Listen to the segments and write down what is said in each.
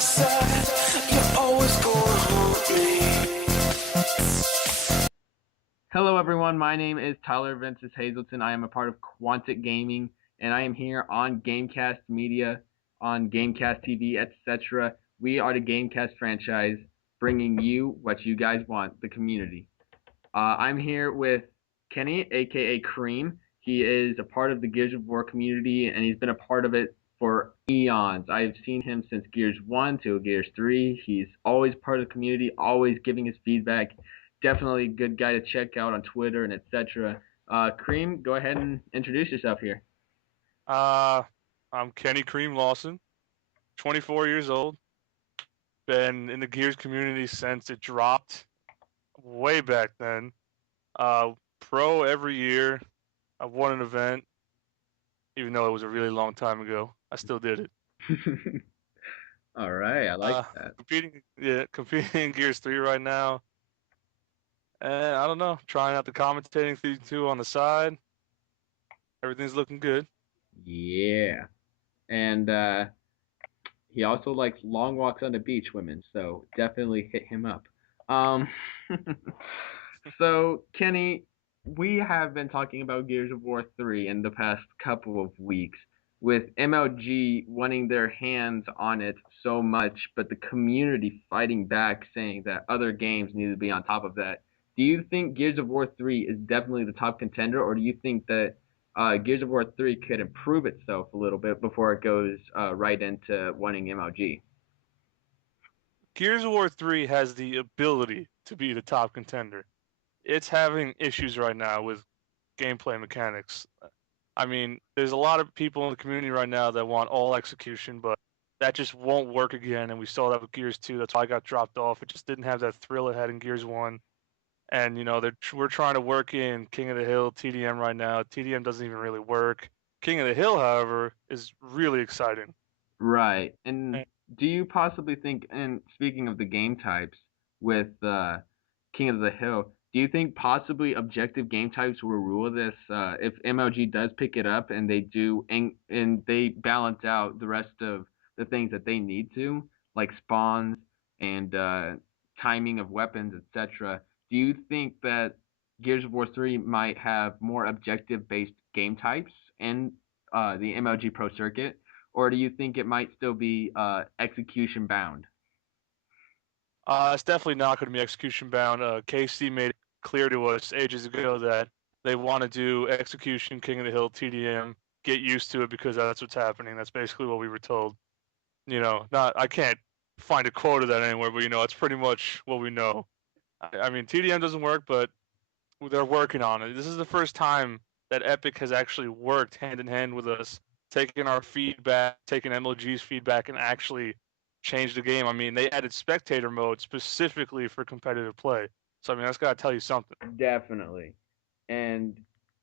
side, you're always gonna haunt me. Hello, everyone. My name is Tyler Ventus Hazelton. I am a part of Quantic Gaming, and I am here on Gamecast Media, on Gamecast TV, etc. We are the Gamecast franchise, bringing you what you guys want, the community. I'm here with Kenny, aka CrReam. He is a part of the Gears of War community, and he's been a part of it for eons. I've seen him since Gears 1 to Gears 3. He's always part of the community, always giving his feedback. Definitely a good guy to check out on Twitter and etc. CrReam, go ahead and introduce yourself here. Uh, I'm Kenny CrReam Lawson, 24 years old. Been in the Gears community since it dropped way back then. Pro every year. I've won an event, even though it was a really long time ago. I still did it. All right, I like that. Competing in Gears 3 right now. And I don't know, trying out the commentating thing too on the side. Everything's looking good. Yeah. And he also likes long walks on the beach, women, so definitely hit him up. Um, so, Kenny, we have been talking about Gears of War 3 in the past couple of weeks, with MLG wanting their hands on it so much, but the community fighting back, saying that other games need to be on top of that. Do you think Gears of War 3 is definitely the top contender, or do you think that Gears of War 3 could improve itself a little bit before it goes right into winning MLG? Gears of War 3 has the ability to be the top contender. It's having issues right now with gameplay mechanics. I mean, there's a lot of people in the community right now that want all execution, but that just won't work again. And we saw that with Gears 2. That's why I got dropped off. It just didn't have that thrill it had in Gears 1. And, you know, we're trying to work in King of the Hill, TDM right now. TDM doesn't even really work. King of the Hill, however, is really exciting. Right. And do you possibly think, and speaking of the game types with King of the Hill, do you think possibly objective game types will rule this if MLG does pick it up and they do and they balance out the rest of the things that they need to, like spawns and timing of weapons, etc. Do you think that Gears of War 3 might have more objective based game types in the MLG Pro Circuit? Or do you think it might still be execution bound? It's definitely not going to be execution bound. KC made it clear to us ages ago that they want to do execution, King of the Hill, TDM. Get used to it because that's what's happening. That's basically what we were told. You know, I can't find a quote of that anywhere, but you know, it's pretty much what we know. I mean, TDM doesn't work, but they're working on it. This is the first time that Epic has actually worked hand in hand with us, taking our feedback, taking MLG's feedback, and actually changed the game. I mean, they added spectator mode specifically for competitive play. So I mean, that's got to tell you something. Definitely. And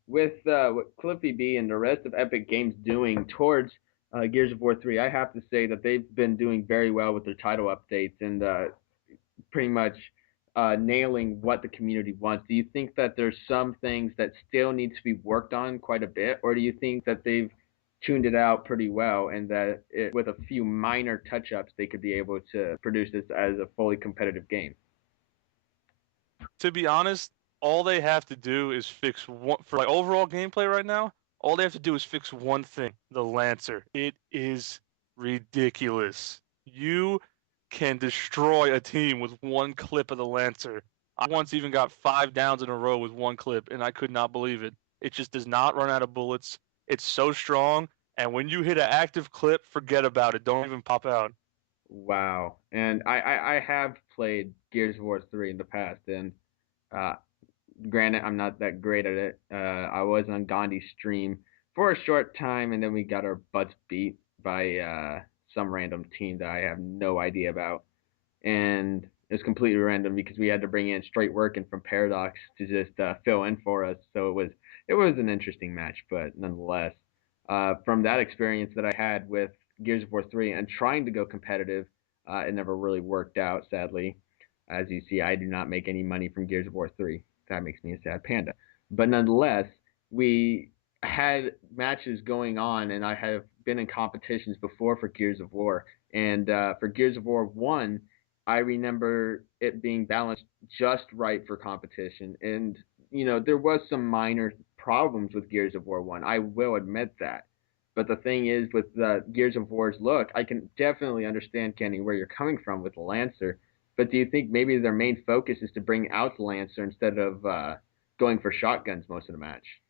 with what Cliffy B and the rest of Epic Games doing towards Gears of War 3, I have to say that they've been doing very well with their title updates and pretty much nailing what the community wants. Do you think that there's some things that still need to be worked on quite a bit, or do you think that they've tuned it out pretty well and that with a few minor touch-ups they could be able to produce this as a fully competitive game? To be honest, all they have to do is fix one for like overall gameplay right now. All they have to do is fix one thing: the Lancer. It is ridiculous. You can destroy a team with one clip of the Lancer. I once even got 5 downs in a row with one clip, and I could not believe it. It just does not run out of bullets. It's so strong, and when you hit an active clip, forget about it. Don't even pop out. Wow. And I have played Gears of War 3 in the past, and uh, granted, I'm not that great at it. I was on Gandhi's stream for a short time, and then we got our butts beat by some random team that I have no idea about. And it was completely random because we had to bring in straight working from Paradox to just fill in for us. So it was an interesting match, but nonetheless, from that experience that I had with Gears of War 3 and trying to go competitive, it never really worked out, sadly. As you see, I do not make any money from Gears of War 3. That makes me a sad panda. But nonetheless, we had matches going on, and I have been in competitions before for Gears of War, And for Gears of War 1, I remember it being balanced just right for competition. And, there was some minor problems with Gears of War 1. I will admit that. But the thing is, with the Gears of War's look, I can definitely understand, Kenny, where you're coming from with the Lancer. But do you think maybe their main focus is to bring out the Lancer instead of going for shotguns most of the match?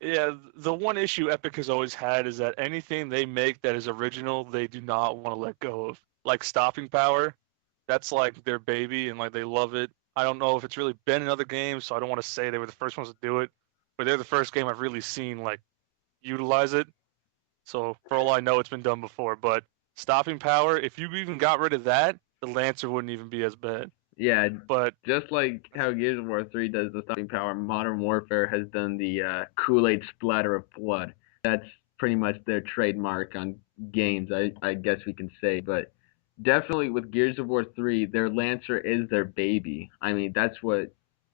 Yeah, the one issue Epic has always had is that anything they make that is original, they do not want to let go of. Like stopping power, that's like their baby and like they love it. I don't know if it's really been in other games, so I don't want to say they were the first ones to do it, but they're the first game I've really seen like utilize it. So for all I know, it's been done before. But stopping power, if you even got rid of that, the Lancer wouldn't even be as bad. Yeah, But just like how Gears of War 3 does the stopping power, Modern Warfare has done the Kool-Aid splatter of blood. That's pretty much their trademark on games, I guess we can say. But definitely with Gears of War 3, their Lancer is their baby. I mean, that's what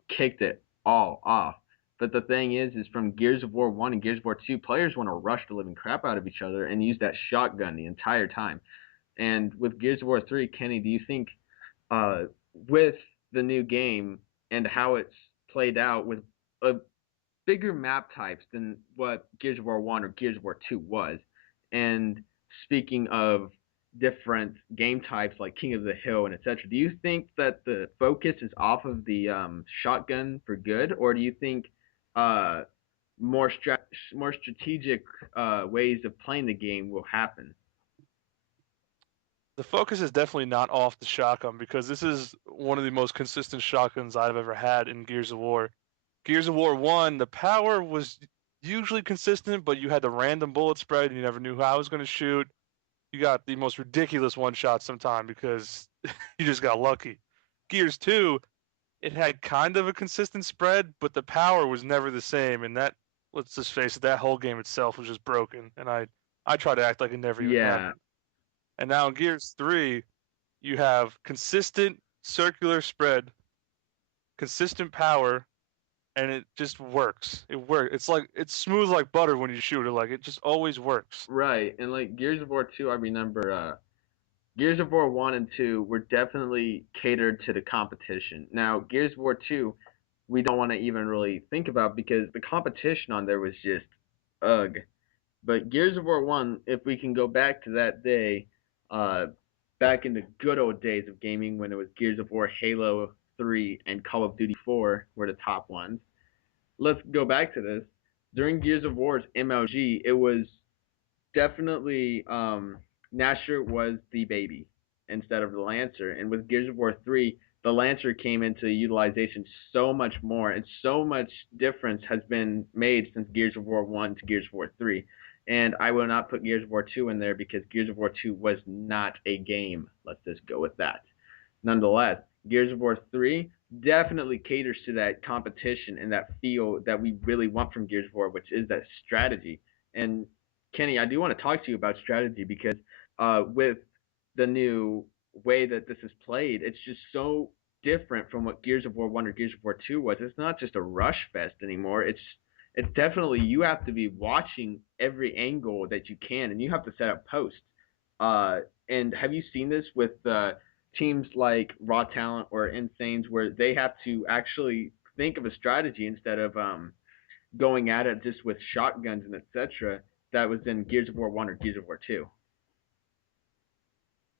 kicked it all off. But the thing is from Gears of War 1 and Gears of War 2, players want to rush the living crap out of each other and use that shotgun the entire time. And with Gears of War 3, Kenny, do you think uh, with the new game and how it's played out with a bigger map types than what Gears of War 1 or Gears of War 2 was. And speaking of different game types like King of the Hill and etc., do you think that the focus is off of the shotgun for good, or do you think uh, more strategic ways of playing the game will happen? the focus is definitely not off the shotgun because this is one of the most consistent shotguns I've ever had in Gears of War. Gears of War 1, the power was usually consistent, but you had the random bullet spread and you never knew how I was going to shoot. You got the most ridiculous one shot sometime because you just got lucky. Gears 2, it had kind of a consistent spread, but the power was never the same. And that, let's just face it, that whole game itself was just broken. And I try to act like it never even Yeah, happened. And now in Gears 3, you have consistent circular spread, consistent power, and it just works. It works. It's like it's smooth like butter when you shoot it. Like it just always works. right. And like Gears of War 2, I remember Gears of War 1 and 2 were definitely catered to the competition. Now, Gears of War 2, we don't want to even really think about because the competition on there was just ugh. But Gears of War 1, if we can go back to that day, uh, back in the good old days of gaming when it was Gears of War, Halo 3, and Call of Duty 4 were the top ones. Let's go back to this. During Gears of War's MLG, it was definitely Nasher was the baby instead of the Lancer. And with Gears of War 3, the Lancer came into utilization so much more, and so much difference has been made since Gears of War 1 to Gears of War 3. And I will not put Gears of War 2 in there because Gears of War 2 was not a game. Let's just go with that. Nonetheless, Gears of War 3 definitely caters to that competition and that feel that we really want from Gears of War, which is that strategy. And Kenny, I do want to talk to you about strategy because with the new way that this is played, it's just so different from what Gears of War 1 or Gears of War 2 was. It's not just a rush fest anymore. It's definitely you have to be watching every angle that you can, and you have to set up posts. Uh, and have you seen this with teams like Raw Talent or Insanes, where they have to actually think of a strategy instead of going at it just with shotguns and etc. That was in Gears of War 1 or Gears of War 2.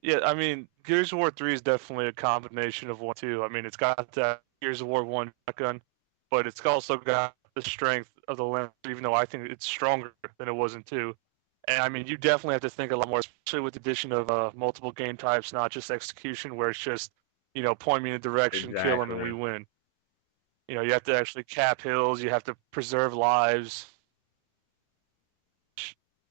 Yeah, I mean, Gears of War 3 is definitely a combination of 1 2. I mean, it's got that Gears of War 1 shotgun, but it's also got the strength of the Lancer, even though I think it's stronger than it was in 2. And I mean, you definitely have to think a lot more, especially with the addition of multiple game types, not just execution, where it's just, point me in a direction, kill them, and we Exactly. win. You have to actually cap hills, you have to preserve lives.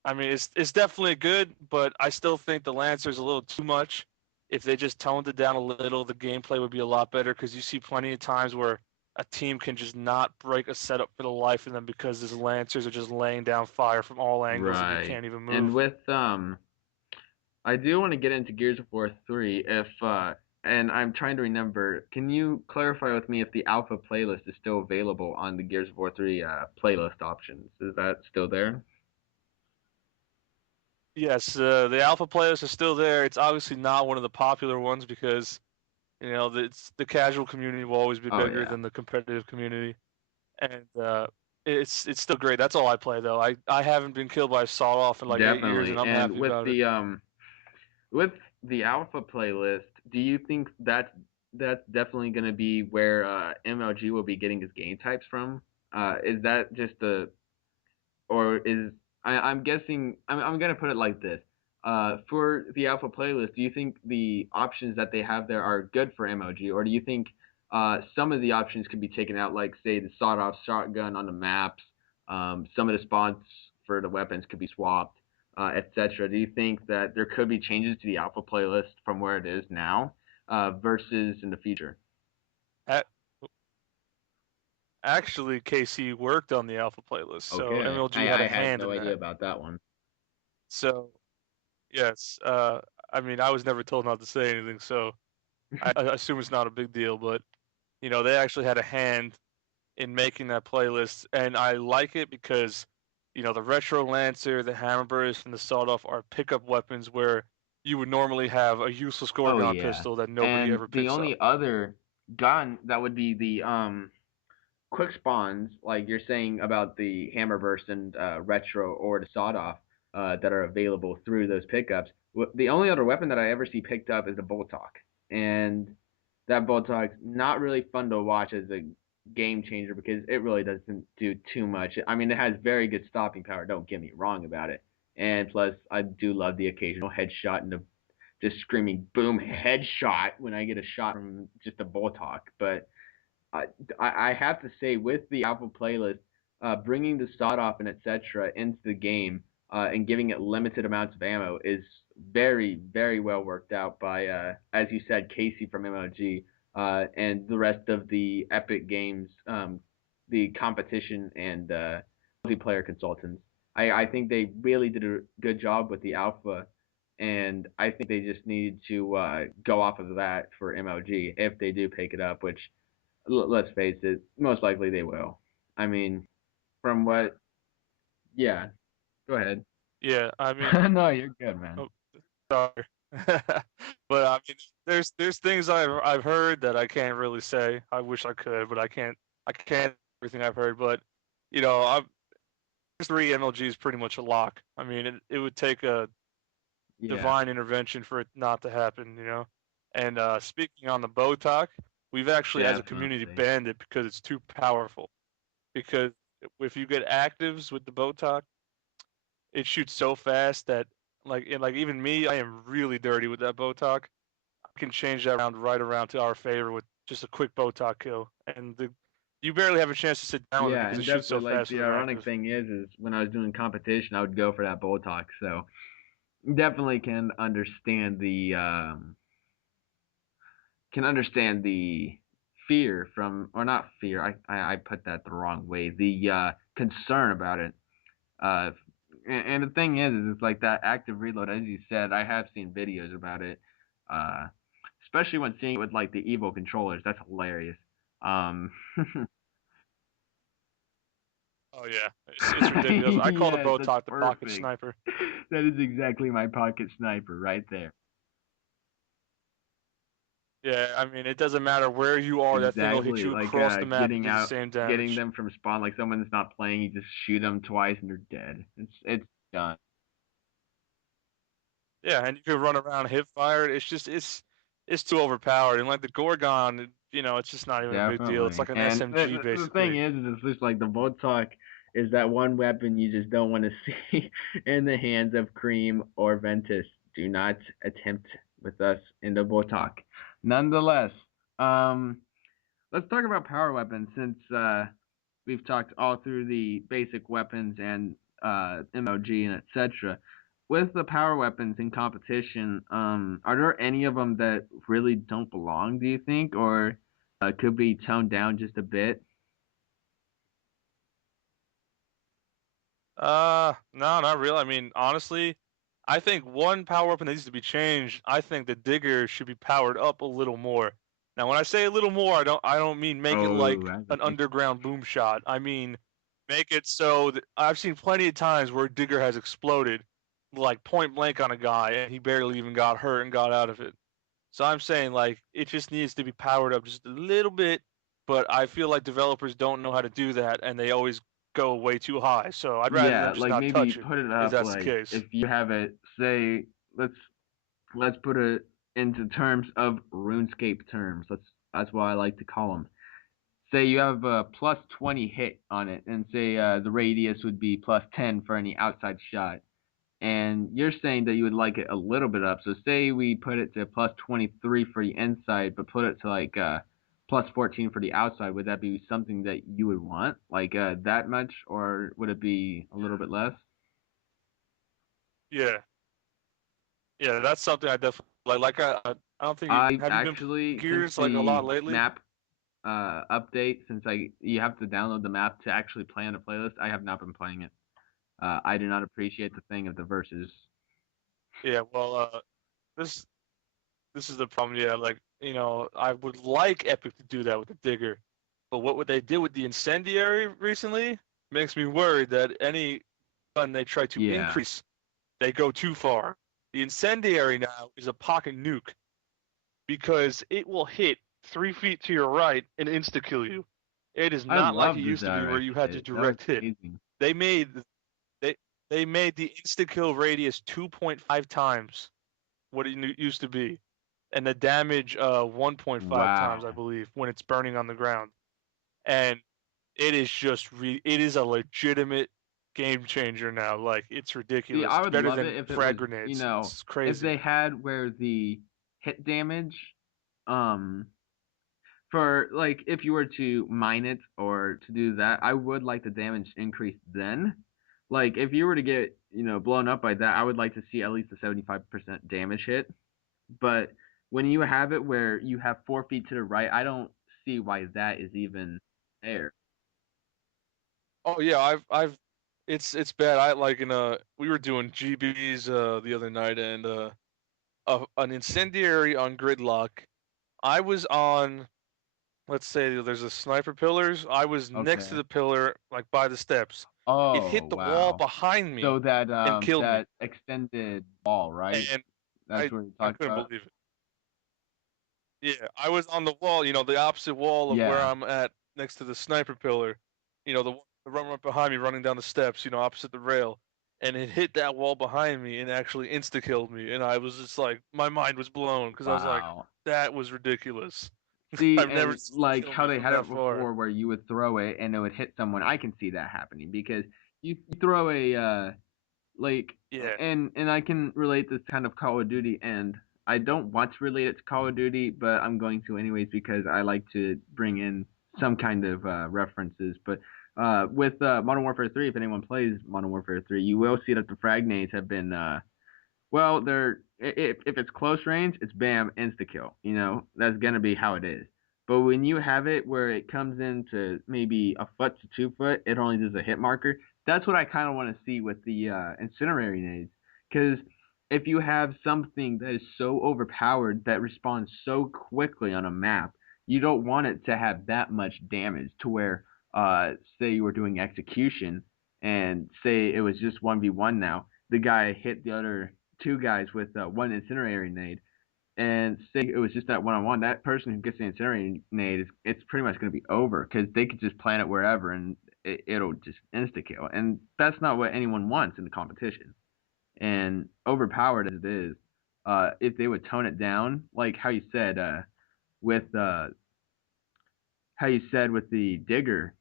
I mean, it's definitely good, but I still think the Lancer's a little too much. If they just toned it down a little, the gameplay would be a lot better because you see plenty of times where a team can just not break a setup for the life of them because these Lancers are just laying down fire from all angles and you Right. can't even And move. with I do want to get into Gears of War 3 if and I'm trying to remember, can you clarify with me if the alpha playlist is still available on the Gears of War 3 playlist options? Is that still there? Yes, the alpha playlist is still there. It's obviously not one of the popular ones because the casual community will always be Oh bigger yeah, than the competitive community, and it's still great. That's all I play though. I haven't been killed by a sawed off in like 8 years, and definitely. I'm And happy about it. with the alpha playlist, do you think that's definitely going to be where MLG will be getting his game types from? Is that just the or is I'm guessing I'm gonna put it like this. For the alpha playlist, do you think the options that they have there are good for MLG, or do you think some of the options could be taken out, like say the sawed-off shotgun on the maps, some of the spawns for the weapons could be swapped, etc. Do you think that there could be changes to the alpha playlist from where it is now versus in the future? A- Actually, KC worked on the alpha playlist, so Okay, MLG had a I had hand no in idea that. about that one. So yes, I mean I was never told not to say anything, so I assume it's not a big deal. But they actually had a hand in making that playlist, and I like it because the retro lancer, the hammerburst, and the sawed off are pickup weapons where you would normally have a useless Oh Gorgon yeah. pistol that nobody And ever the picks up. only other gun that would be the quick spawns, like you're saying about the Hammerburst and Retro or the Sawed Off that are available through those pickups. The only other weapon that I ever see picked up is the Bolt Hawk, and that Bolt Hawk's not really fun to watch as a game changer because it really doesn't do too much. I mean, it has very good stopping power. Don't get me wrong about it. And plus, I do love the occasional headshot and the just screaming boom headshot when I get a shot from just a Bolt Hawk. But I, I have to say, with the alpha playlist, bringing the sawed off and etc. into the game and giving it limited amounts of ammo is very, very well worked out by, as you said, Casey from MLG and the rest of the Epic Games, the competition and multiplayer consultants. I think they really did a good job with the alpha, and I think they just needed to go off of that for MLG if they do pick it up, which let's face it, most likely they will. I mean, from what? Yeah. Go ahead. Yeah, I mean, No, you're good, man. oh, sorry, but I mean, there's things I've heard that I can't really say. I wish I could, but I can't. I can't everything I've heard, but I'm 3 MLG is pretty much a lock. I mean, it would take a Yeah, divine intervention for it not to happen. And speaking on the Botok, we've actually, as a community, definitely. banned it because it's too powerful. Because if you get actives with the Botok, it shoots so fast that, like even me, I am really dirty with that Botok. I can change that round right around to our favor with just a quick Botok kill, and you barely have a chance to sit down with it Yeah, because and it shoots definitely so like fast the with an ironic active. thing is when I was doing competition, I would go for that bull talk. So definitely can understand the fear from or not fear. I put that the wrong way. The concern about it. Uh, and the thing is it's like that active reload, as you said. I have seen videos about it, uh, especially when seeing it with like the Evo controllers. That's hilarious. Um, Oh yeah, it's ridiculous. I call the yes, that's Botok the pocket perfect. sniper. That is exactly my pocket sniper right there. Yeah, I mean, it doesn't matter where you are, that thing will hit Exactly, you like across the map and getting do the out, same getting damage. them from spawn. Like someone's not playing, you just shoot them twice and they're dead. It's done. Yeah, and you can run around hip fire. It's too overpowered. And like the Gorgon, it's just not even a big deal. It's Definitely. like an And SMG the thing basically. is it's just like the Voltok is that one weapon you just don't want to see in the hands of CrReam or Ventus. Do not attempt with us in the Voltok. Nonetheless, um, let's talk about power weapons since we've talked all through the basic weapons and MLG and etc. With the power weapons in competition, are there any of them that really don't belong? Do you think, or could be toned down just a bit? No, not really. I mean, honestly, I think one power weapon that needs to be changed. I think the digger should be powered up a little more. Now, when I say a little more, I don't mean make it Oh, like as an in, underground boom shot. I mean make it so that I've seen plenty of times where a digger has exploded like point blank on a guy, and he barely even got hurt and got out of it. So I'm saying like it just needs to be powered up just a little bit, but I feel like developers don't know how to do that, and they always go way too high. So I'd rather Yeah, them just like not maybe touch it put it if up that's the like case. if you have it, say, let's put it into terms of RuneScape terms. That's what I like to call them. Say you have a plus 20 hit on it, and say the radius would be plus 10 for any outside shot. And you're saying that you would like it a little bit up. So say we put it to plus 23 for the inside, but put it to like plus 14 for the outside. Would that be something that you would want? Like that much, or would it be a little bit less? Yeah, yeah, that's something I definitely like. I don't think you I have you been actually, playing since Gears like a lot the lately. map update, since you have to download the map to actually play on the playlist, I have not been playing it. I do not appreciate the thing of the verses. Yeah, well, this this is the problem. Yeah, like I would like Epic to do that with the Digger, but what they did with the Incendiary recently makes me worried that any gun they try to Yeah, increase, they go too far. The Incendiary now is a pocket nuke because it will hit 3 feet to your right and insta kill you. It is I not like it love the used to be where direct you had to hit. That was direct hit. amazing. They made they they made the insta kill radius 2.5 times what it used to be, and the damage 1.5 times I Wow. believe when it's burning on the ground. And it is it is a legitimate game changer now. Like it's See, ridiculous. I It's would better love than it if it frag was, grenades. It's if crazy. they had where the hit damage, um, for like if you were to mine it or to do that, I would like the damage increase then. Like if you were to get, blown up by that, I would like to see at least a 75% damage hit. But when you have it where you have 4 feet to the right, I don't see why that is even there. Oh yeah, I've it's bad. I like in we were doing GBs the other night, and an incendiary on gridlock. I was on, let's say there's a sniper pillars. I was next to Okay. the pillar, like by the steps. It Oh, hit the wall wow. behind So me that and killed me, that extended wall, right? and That's what you're I talking couldn't about? believe it. Yeah, I was on the wall, the opposite wall of where Yeah. I'm at, next to the sniper pillar. The one right behind me, running down the steps, opposite the rail, and it hit that wall behind me and actually insta killed me. And I was just like, my mind was blown because I was like, Wow. that was ridiculous. See, I've never and seen it like kill how me they from had that it far. before where you would throw it and it would hit someone, I can see that happening because you throw a like Yeah, and I can relate this kind of Call of Duty, and I don't want to relate it to Call of Duty, but I'm going to anyways because I like to bring in some kind of references. But with Modern Warfare 3, if anyone plays Modern Warfare 3, you will see that the frag nades have been well, they're if it's close range, it's bam, insta kill. That's gonna be how it is. But when you have it where it comes into maybe a foot to 2 foot, it only does a hit marker. That's what I kind of want to see with the incinerary nades. Because if you have something that is so overpowered that responds so quickly on a map, you don't want it to have that much damage to where, say you were doing execution and say it was just 1v1 now, the guy hit the other two guys with one incendiary nade, and say it was just that one on one, that person who gets the incendiary nade it's pretty much going to be over because they could just plant it wherever and it'll just insta kill, and that's not what anyone wants in the competition. And overpowered as it is, if they would tone it down, like with uh, how you said with the digger,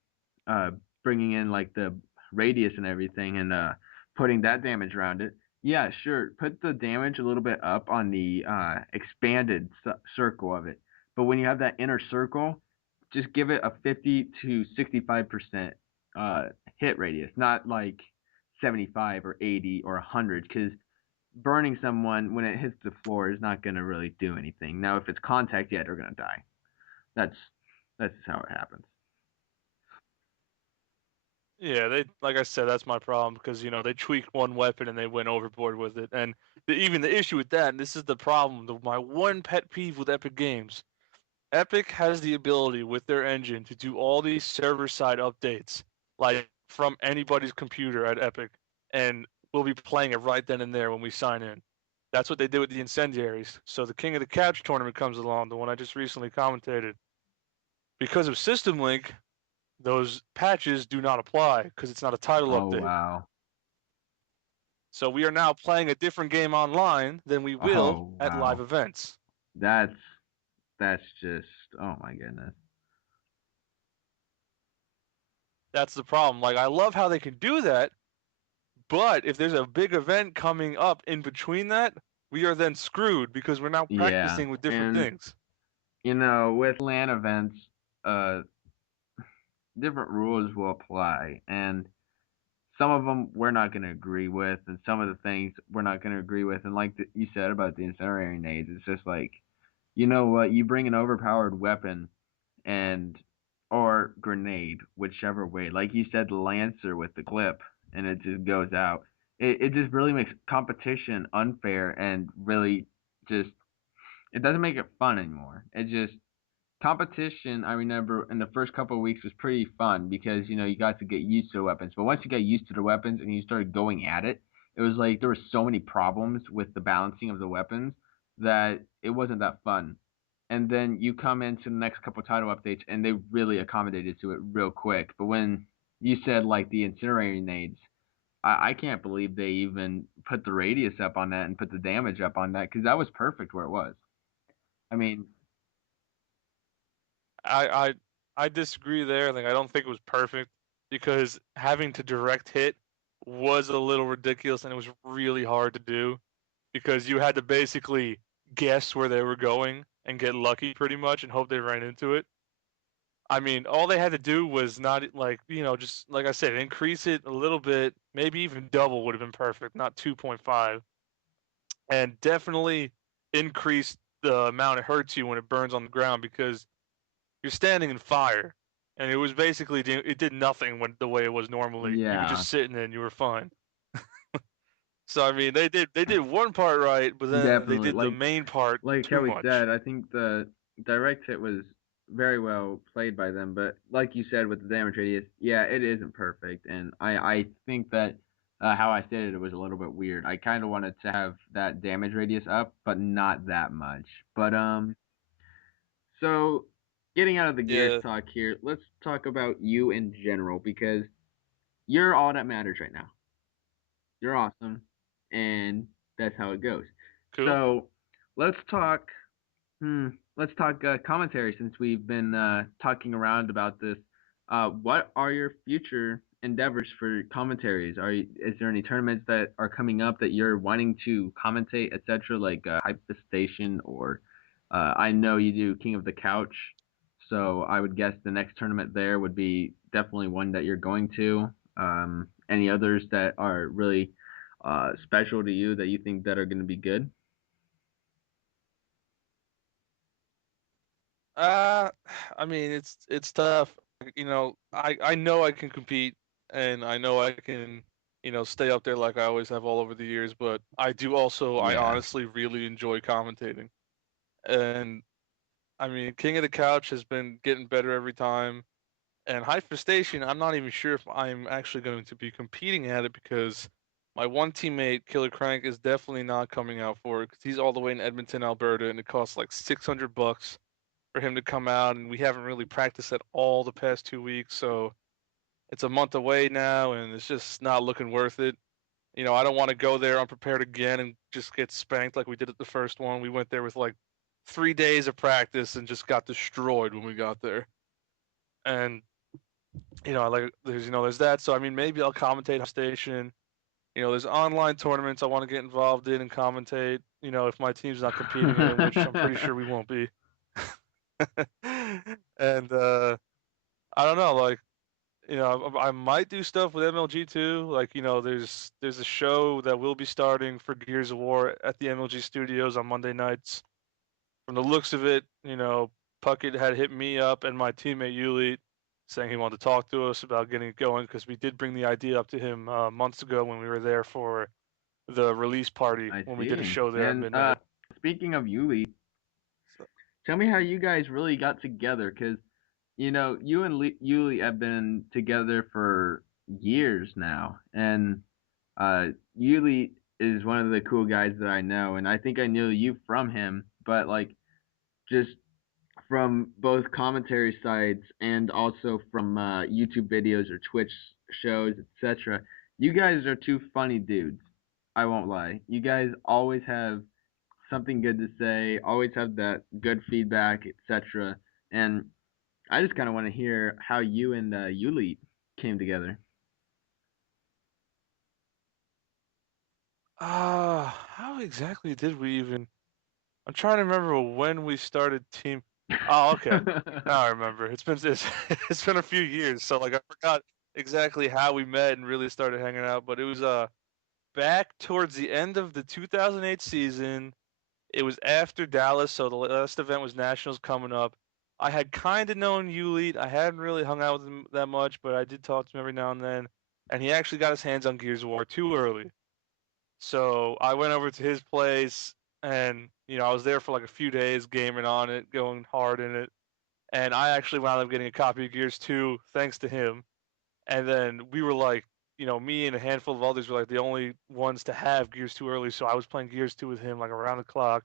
uh, bringing in like the radius and everything and putting that damage around it. Yeah, sure. Put the damage a little bit up on the expanded circle of it. But when you have that inner circle, just give it a 50 to 65% uh, hit radius, not like 75 or 80 or 100, because burning someone when it hits the floor is not going to really do anything. Now, if it's contact, yeah, they're going to die. That's that's just how it happens. yeah. They like I said, that's my problem because they tweaked one weapon and they went overboard with it. And even the issue with that, and this is the problem, my one pet peeve with Epic Games. Epic has the ability with their engine to do all these server side updates, like from anybody's computer at Epic. And we'll be playing it right then and there when we sign in. That's what they did with the Incendiaries. So the King of the Couch tournament comes along, the one I just recently commentated. Because of System Link, those patches do not apply because it's not a title Oh update. wow. So we are now playing a different game online than we will Oh at live wow. events. That's just, oh my goodness. That's the problem. Like I love how they can do that, but if there's a big event coming up in between that, we are then screwed because we're now Yeah, practicing with different and things. with LAN events, uh, different rules will apply, and some of them we're not going to agree with, and some of the things we're not going to agree with. And like you said about the incendiary nades, it's just like, you know what? You bring an overpowered weapon and or grenade, whichever way. Like you said, the lancer with the clip, and it just goes out. It just really makes competition unfair and really just it doesn't make it fun anymore. It just competition, I remember in the first couple of weeks was pretty fun because you got to get used to the weapons. But once you got used to the weapons and you started going at it, it was like there were so many problems with the balancing of the weapons that it wasn't that fun. And then you come into the next couple title updates and they really accommodated to it real quick. But when you said like the incendiary nades, I can't believe they even put the radius up on that and put the damage up on that because that was perfect where it was. I mean, I I I disagree there. Like I don't think it was perfect because having to direct hit was a little ridiculous and it was really hard to do because you had to basically guess where they were going and get lucky pretty much and hope they ran into it. I mean, all they had to do was not like, just like I said, increase it a little bit, maybe even double would have been perfect, not 2.5. And definitely increase the amount it hurts you when it burns on the ground because you're standing in fire, and it was basically it did nothing when the way it was normally. You were yeah, just sitting there and you were fine. So I mean, they did one part right, but then they definitely. did the main part Like too how we much. said, I think the direct hit was very well played by them. But like you said with the damage radius, yeah, it isn't perfect, and I think that how I stated it was a little bit weird. I kind of wanted to have that damage radius up, but not that much. But so getting out of the Gears Yeah, talk here, let's talk about you in general because you're all that matters right now. You're awesome, and that's how it goes. cool. So let's talk. Let's talk commentary since we've been talking around about this. What are your future endeavors for commentaries? Is there any tournaments that are coming up that you're wanting to commentate, etc., like Hyperstation or I know you do King of the Couch, so I would guess the next tournament there would be definitely one that you're going to. Any others that are really special to you that you think that are going to be good? Uh, I mean, it's tough. I know I can compete, and I know I can, stay up there like I always have all over the years. But I do also, I Yeah, honestly really enjoy commentating, and I mean, King of the Couch has been getting better every time. And Hypherstation, I'm not even sure if I'm actually going to be competing at it because my one teammate, Killer Crank, is definitely not coming out for it because he's all the way in Edmonton, Alberta, and it costs like $600 for him to come out, and we haven't really practiced at all the past 2 weeks, so it's a month away now, and it's just not looking worth it. I don't want to go there unprepared again and just get spanked like we did at the first one. We went there with like 3 days of practice and just got destroyed when we got there. And like there's that. So I mean, maybe I'll commentate station. There's online tournaments I want to get involved in and commentate. If my team's not competing in them, which I'm pretty sure we won't be. And I don't know, like I might do stuff with MLG too. Like there's a show that will be starting for Gears of War at the MLG studios on Monday nights. From the looks of it, Puckett had hit me up and my teammate Yuli saying he wanted to talk to us about getting it going because we did bring the idea up to him months ago when we were there for the release party I when we did a see. show there at And midnight. speaking of Yuli, So, tell me how you guys really got together, because you and Yuli have been together for years now, and Yuli is one of the cool guys that I know, and I think I knew you from him, but like just from both commentary sites and also from YouTube videos or Twitch shows, etc. You guys are two funny dudes. I won't lie. You guys always have something good to say, always have that good feedback, etc. And I just kind of want to hear how you and Yuli came together. How exactly did we even? I'm trying to remember when we started team. Oh, okay. Now I remember. It's been a few years, so like I forgot exactly how we met and really started hanging out. But it was back towards the end of the 2008 season. It was after Dallas, so the last event was Nationals coming up. I had kind of known Ulead. I hadn't really hung out with him that much, but I did talk to him every now and then. And he actually got his hands on Gears of War too early. So I went over to his place and, I was there for like a few days gaming on it, going hard in it. And I actually wound up getting a copy of Gears 2 thanks to him. And then we were like, me and a handful of others were like the only ones to have Gears 2 early. So I was playing Gears 2 with him like around the clock.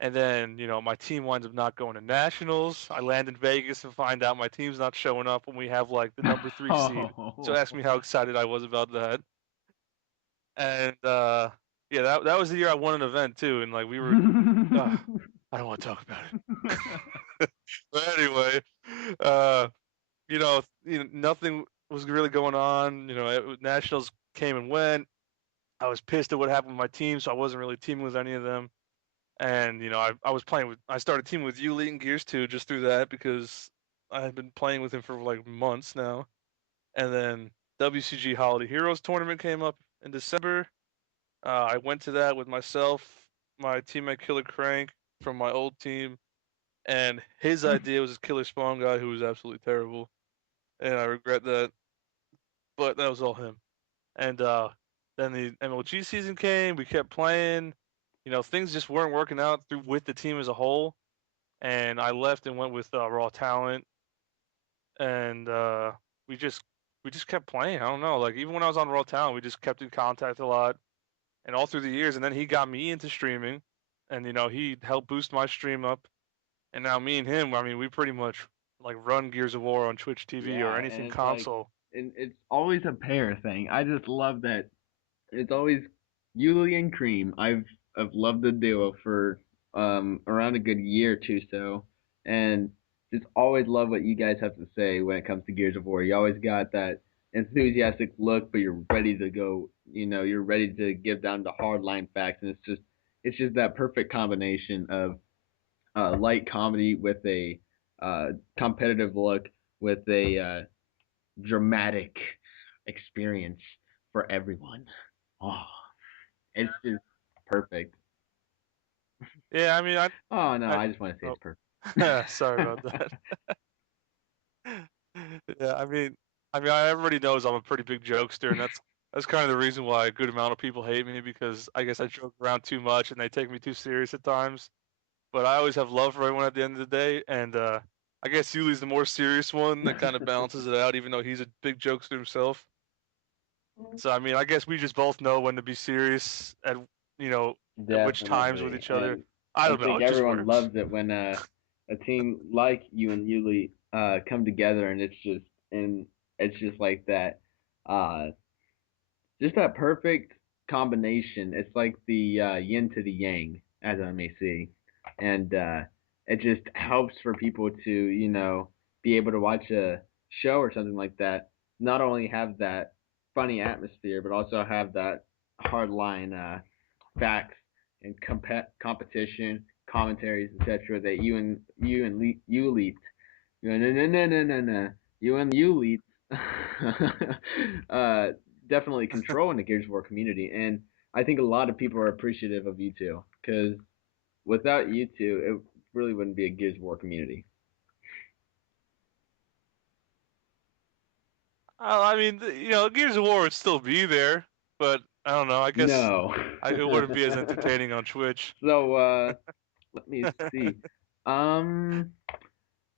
And then, my team winds up not going to nationals. I land in Vegas and find out my team's not showing up when we have like the number 3 seed. So ask me how excited I was about that. And yeah, that was the year I won an event too, and like we were, uh, I don't want to talk about it. But anyway, uh, nothing was really going on. Nationals came and went. I was pissed at what happened with my team, so I wasn't really teaming with any of them. And I was playing with. I started teaming with Yuli and Gears 2 just through that because I had been playing with him for like months now. And then WCG Holiday Heroes tournament came up in December. I went to that with myself, my teammate Killer Crank from my old team, and his idea was this Killer Spawn guy who was absolutely terrible, and I regret that, but that was all him. And then the MLG season came, we kept playing, things just weren't working out through with the team as a whole, and I left and went with Raw Talent, and we just kept playing. I don't know, like even when I was on Raw Talent, we just kept in contact a lot and all through the years. And then he got me into streaming, and he helped boost my stream up. And now me and him, I mean, we pretty much like run Gears of War on Twitch TV or Yeah, and anything it's like, console. and it's always a pair thing. I just love that it's always Yuli and Cream. I've loved the duo for around a good year or two so, and just always love what you guys have to say when it comes to Gears of War. You always got that enthusiastic look, but you're ready to go. You're ready to give down the hard line facts, and it's just that perfect combination of light comedy with a competitive look with a dramatic experience for everyone. Oh, it's just perfect. Yeah, I mean, Oh no, I I just want to say oh, it's perfect. sorry about that. Yeah, I mean, everybody knows I'm a pretty big jokester, and that's kind of the reason why a good amount of people hate me because I guess I joke around too much and they take me too serious at times. But I always have love for everyone at the end of the day, and I guess Yuli's the more serious one that kind of balances it out, even though he's a big jokester himself. So I mean, I guess we just both know when to be serious you know at which times with Definitely, each other. and I I don't know, think it just everyone works. loves it when a team like you and Yuli come together, and it's just like that. Uh, just that perfect combination. It's like the yin to the yang, as I may see, and it just helps for people to be able to watch a show or something like that. Not only have that funny atmosphere, but also have that hard line facts and competition commentaries, etc. That you lead. No, no, no, no, no, no, no. You and you lead. uh, Definitely controlling the Gears of War community, and I think a lot of people are appreciative of you two, because without you two, it really wouldn't be a Gears of War community. I mean, Gears of War would still be there, but I don't know. I guess No. it wouldn't be as entertaining on Twitch. So let me see. Um,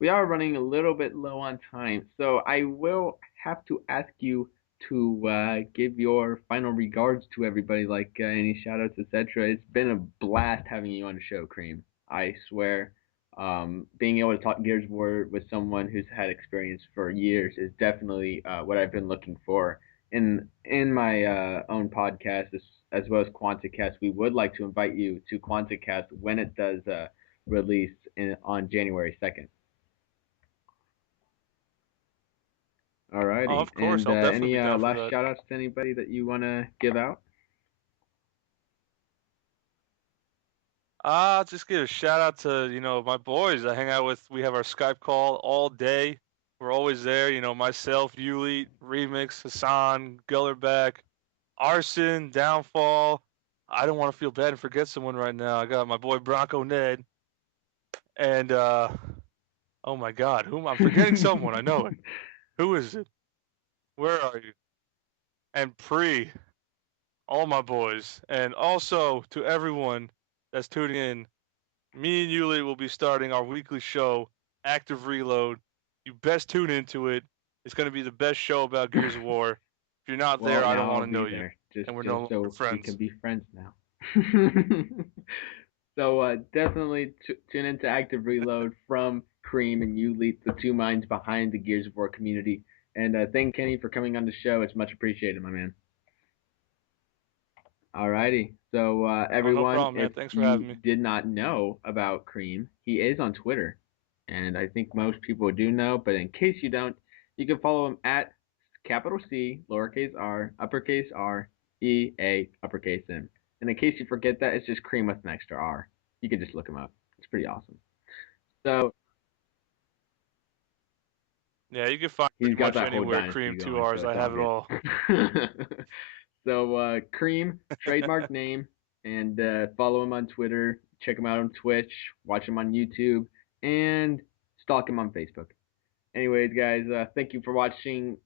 we are running a little bit low on time, so I will have to ask you to give your final regards to everybody, like any shout outs, etc. It's been a blast having you on the show, Cream. I swear, being able to talk Gears of War with someone who's had experience for years is definitely what I've been looking for in my own podcast, as well as QuantaCast. We would like to invite you to QuantaCast when it does release on January 2nd. Oh, Alrighty. of course, And I'll definitely any be down for last that. shout outs to anybody that you want to give out? Just give a shout out to, my boys I hang out with. We have our Skype call all day. We're always there, myself, Yuli, Remix, Hassan, Gullerback, Arson, Downfall. I don't want to feel bad and forget someone right now. I got my boy Bronco Ned and oh my god, I'm forgetting someone, I know it. Who is it? Where are you? And Pre, all my boys. And also to everyone that's tuning in, me and Yuli will be starting our weekly show, Active Reload. You best tune into it. It's going to be the best show about Gears of War. If you're not Well, there, I don't now want I'll to be know you. there, And we're no just longer so we friends. can be friends now. So definitely tune into Active Reload from Cream and Yuli, the two minds behind the Gears of War community. And thank Kenny for coming on the show. It's much appreciated, my man. Alrighty. So Oh, no everyone, problem, man. if Thanks for you having me. did not know about Cream, he is on Twitter, and I think most people do know. But in case you don't, you can follow him at capital C, lowercase r, uppercase R, E A, uppercase M. And in case you forget that, it's just Cream with an extra R. You can just look him up. It's pretty awesome. So Yeah, you can find he's pretty got much that whole anywhere. dynasty Cream, two going, so R's. it's I all have it good. all. So Cream, trademark name, and follow him on Twitter. Check him out on Twitch. Watch him on YouTube, and stalk him on Facebook. Anyways, guys, thank you for watching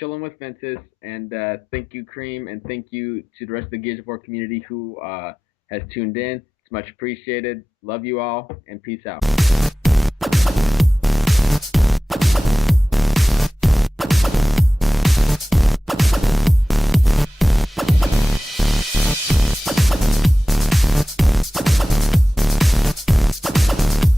Chillin with Ventus, and thank you, Cream, and thank you to the rest of the Gears of War community who has tuned in. It's much appreciated. Love you all, and peace out.